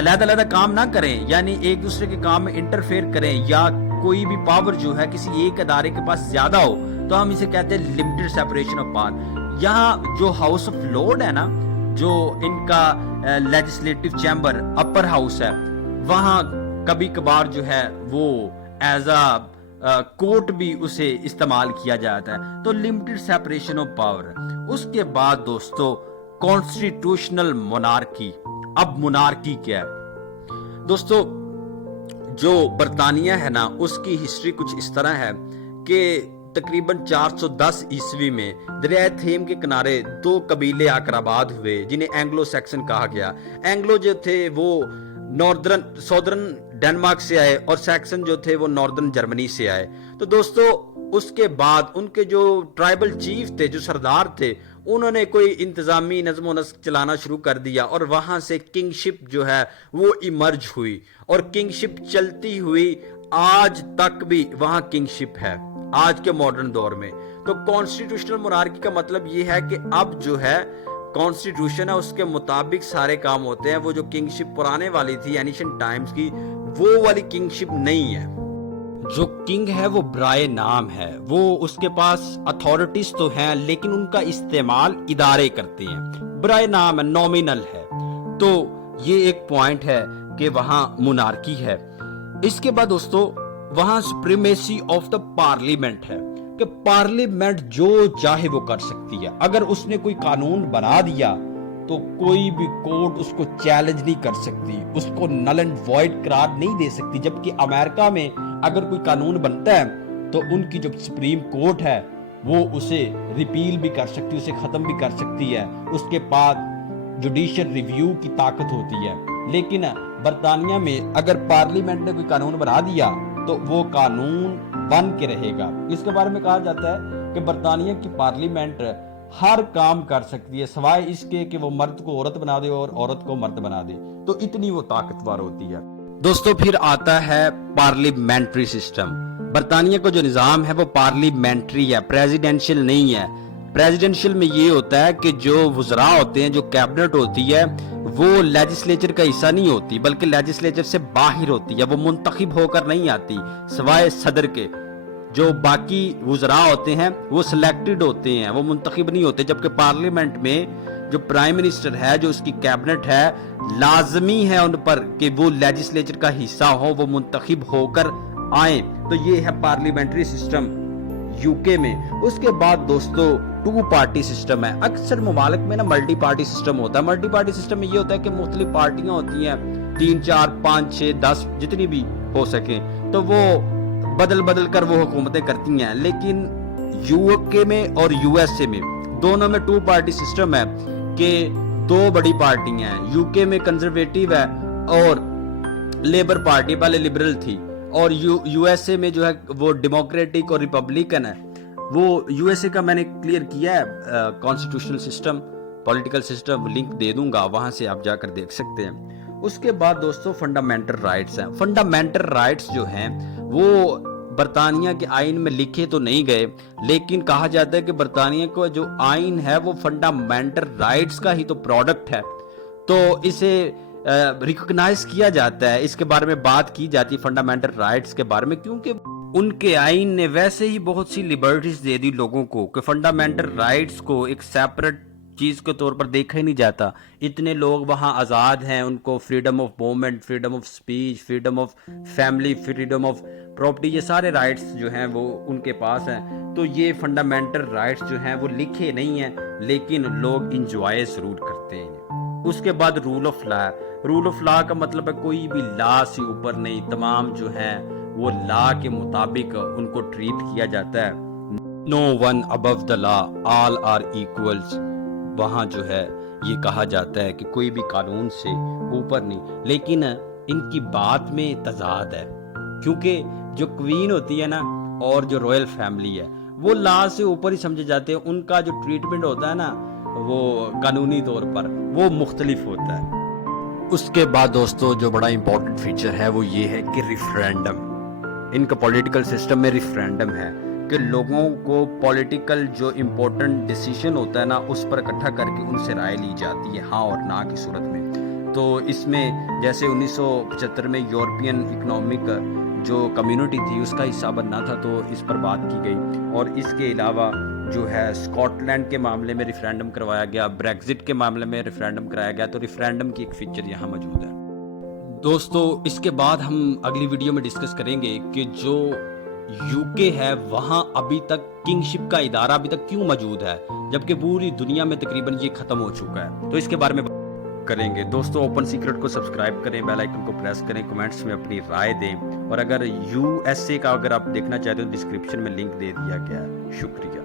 علیحدہ علیحدہ کام نہ کریں، یعنی ایک دوسرے کے کام میں انٹرفیئر کریں، یا کوئی بھی پاور جو ہے کسی ایک ادارے کے پاس زیادہ ہو تو ہم اسے کہتے ہیں لمیٹڈ سیپریشن آف پاور۔ یہاں جو ہاؤس آف لارڈ ہے نا، جو ان کا لیجسلیٹو چیمبر اپر ہاؤس ہے، وہاں کبھی کبھار جو ہے وہ ایز اے کورٹ بھی اسے استعمال کیا جاتا ہے۔ تو لمیٹڈ سیپریشن آف پاور۔ اس کے بعد دوستو کانسٹیٹیوشنل مونارکی۔ اب مونارکی کیا ہے دوستو؟ جو برطانیہ ہے نا، اس کی ہسٹری کچھ اس طرح ہے کہ تقریباً 410 عیسوی میں دریائے تھیم کے کنارے دو قبیلے آ کر آباد ہوئے جنہیں اینگلو سیکسن کہا گیا۔ اینگلو جو تھے وہ سودرن ڈنمارک سے آئے اور سیکسن جو تھے وہ ناردرن جرمنی سے آئے۔ تو دوستو اس کے بعد ان کے جو ٹرائبل چیف تھے، جو سردار تھے، انہوں نے کوئی انتظامی نظم و نسق چلانا شروع کر دیا اور وہاں سے کنگ شپ جو ہے وہ ایمرج ہوئی، اور کنگ شپ چلتی ہوئی آج تک بھی وہاں کنگ شپ ہے آج کے ماڈرن دور میں۔ تو کانسٹیٹیوشنل مونارکی کا مطلب یہ ہے کہ اب جو ہے کانسٹیٹیوشن ہے اس کے مطابق سارے کام ہوتے ہیں۔ وہ جو کنگ شپ پرانے والی تھی اینشنٹ ٹائمز کی، وہ والی کنگ شپ نہیں ہے۔ جو کنگ ہے وہ برائے نام ہے، وہ اس کے پاس اتھارٹیز تو ہیں لیکن ان کا استعمال ادارے کرتے ہیں، برائے نام ہے، نومینل ہے۔ تو یہ ایک پوائنٹ ہے کہ وہاں مونارکی ہے۔ اس کے بعد دوستو وہاں سپریمیسی آف دا پارلیمنٹ ہے کہ پارلیمنٹ جو چاہے وہ کر سکتی ہے۔ اگر اس نے کوئی قانون بنا دیا تو کوئی بھی کورٹ اس کو چیلنج نہیں کر سکتی، اس کو نل اینڈ وائڈ قرار نہیں دے سکتی۔ جبکہ امریکہ میں اگر کوئی قانون بنتا ہے تو ان کی جو سپریم کورٹ ہے وہ اسے ریپیل بھی کر سکتی، اسے ختم بھی کر سکتی ہے، اس کے بعد جوڈیشل ریویو کی طاقت ہوتی ہے۔ لیکن برطانیہ میں اگر پارلیمنٹ نے کوئی قانون بنا دیا تو وہ قانون بن کے رہے گا۔ اس کے بارے میں کہا جاتا ہے کہ برطانیہ کی پارلیمنٹ ہر کام کر سکتی ہے سوائے اس کے کہ وہ مرد کو عورت بنا دے اور عورت کو مرد بنا دے، تو اتنی وہ طاقتور ہوتی ہے۔ دوستو پھر آتا ہے پارلیمنٹری سسٹم۔ برطانیہ کا جو نظام ہے وہ پارلیمنٹری ہے، پریزیڈنشل نہیں ہے۔ پریزیڈنشل میں یہ ہوتا ہے کہ جو وزراء ہوتے ہیں، جو کیبنٹ ہوتی ہے، وہ لیجسلیچر کا حصہ نہیں ہوتی بلکہ لیجسلیچر سے باہر ہوتی ہے، وہ منتخب ہو کر نہیں آتی سوائے صدر کے۔ جو باقی وزراء ہوتے ہیں وہ سلیکٹڈ ہوتے ہیں، وہ منتخب نہیں ہوتے۔ جبکہ پارلیمنٹ میں جو پرائم منسٹر ہے، جو اس کی کیبنٹ ہے، لازمی ہے ان پر کہ وہ لیجسلیچر کا حصہ ہو، وہ منتخب ہو کر آئیں۔ تو یہ ہے پارلیمنٹری سسٹم یو کے میں۔ اس کے بعد دوستو 2 پارٹی سسٹم ہے۔ اکثر ممالک میں نا ملٹی پارٹی سسٹم ہوتا ہے۔ ملٹی پارٹی سسٹم میں یہ ہوتا ہے کہ مختلف پارٹیاں ہوتی ہیں، 3 4 5 6 10 جتنی بھی ہو سکیں، تو وہ بدل بدل کر وہ حکومتیں کرتی ہیں۔ لیکن یو کے میں اور یو ایس اے میں دونوں میں 2 پارٹی سسٹم ہے کہ 2 بڑی پارٹیاں ہیں۔ یو کے میں کنزرویٹو ہے اور لیبر پارٹی، پہلے لبرل تھی، اور یو ایس اے میں جو ہے وہ ڈیموکریٹک اور ریپبلکن ہے۔ وہ یو ایس اے کا میں نے کلیئر کیا ہے constitutional system, political system, link دے دوں گا، وہاں سے آپ جا کر دیکھ سکتے ہیں۔ اس کے بعد دوستو فنڈامنٹل رائٹس ہیں۔ فنڈامنٹل رائٹس جو ہیں وہ برطانیہ کے آئین میں لکھے تو نہیں گئے، لیکن کہا جاتا ہے کہ برطانیہ کو جو آئین ہے وہ فنڈامنٹل رائٹس کا ہی تو پروڈکٹ ہے، تو اسے ریکگنائز کیا جاتا ہے، اس کے بارے میں بات کی جاتی ہے فنڈامنٹل رائٹس کے بارے میں، کیونکہ ان کے آئین نے ویسے ہی بہت سی لیبرٹیز دے دی لوگوں کو کہ فنڈامنٹل رائٹس کو ایک سیپریٹ چیز کے طور پر دیکھا ہی نہیں جاتا۔ اتنے لوگ وہاں آزاد ہیں، ان کو freedom of movement, freedom of speech, freedom of family, freedom of property, یہ سارے رائٹس جو ہیں وہ ان کے پاس ہیں۔ تو یہ فنڈامنٹل رائٹس جو ہیں وہ لکھے نہیں ہیں لیکن لوگ انجوائے ضرور کرتے ہیں۔ اس کے بعد rule of law. Rule of law کا مطلب ہے کوئی بھی لا سے اوپر نہیں، تمام جو ہیں وہ لا کے مطابق ان کو ٹریٹ کیا جاتا ہے۔ No one above the law, all are equals۔ وہاں جو ہے یہ کہا جاتا ہے کہ کوئی بھی قانون سے اوپر نہیں، لیکن ان کی بات میں تضاد ہے، کیونکہ جو کوئین ہوتی ہے نا اور جو رائل فیملی ہے وہ لا سے اوپر ہی سمجھے جاتے ہیں، ان کا جو ٹریٹمنٹ ہوتا ہے نا وہ قانونی طور پر وہ مختلف ہوتا ہے۔ اس کے بعد دوستو جو بڑا امپورٹنٹ فیچر ہے وہ یہ ہے کہ ریفرینڈم۔ ان کا پولیٹیکل سسٹم میں ریفرینڈم ہے کہ لوگوں کو پولیٹیکل جو امپورٹنٹ ڈیسیژن ہوتا ہے نا اس پر اکٹھا کر کے ان سے رائے لی جاتی ہے، ہاں اور نہ کی صورت میں۔ تو اس میں جیسے 1975 میں یورپین اکنامک جو کمیونٹی تھی اس کا حصہ بننا تھا، تو اس پر بات کی گئی، اور اس کے علاوہ جو ہے اسکاٹ لینڈ کے معاملے میں ریفرینڈم کروایا گیا، بریگزٹ کے معاملے میں ریفرینڈم کرایا گیا، تو ریفرینڈم کی ایک فیچر یہاں موجود ہے۔ دوستو اس کے بعد ہم اگلی ویڈیو میں ڈسکس کریں گے کہ جو یو کے ہے وہاں ابھی تک کنگ شپ کا ادارہ ابھی تک کیوں موجود ہے، جبکہ پوری دنیا میں تقریباً یہ ختم ہو چکا ہے، تو اس کے بارے میں کریں گے۔ دوستو اوپن سیکرٹ کو سبسکرائب کریں، بیل آئیکن کو پریس کریں، کمنٹس میں اپنی رائے دیں، اور اگر USA کا اگر آپ دیکھنا چاہتے ہو ڈسکرپشن میں لنک دے دیا گیا ہے۔ شکریہ۔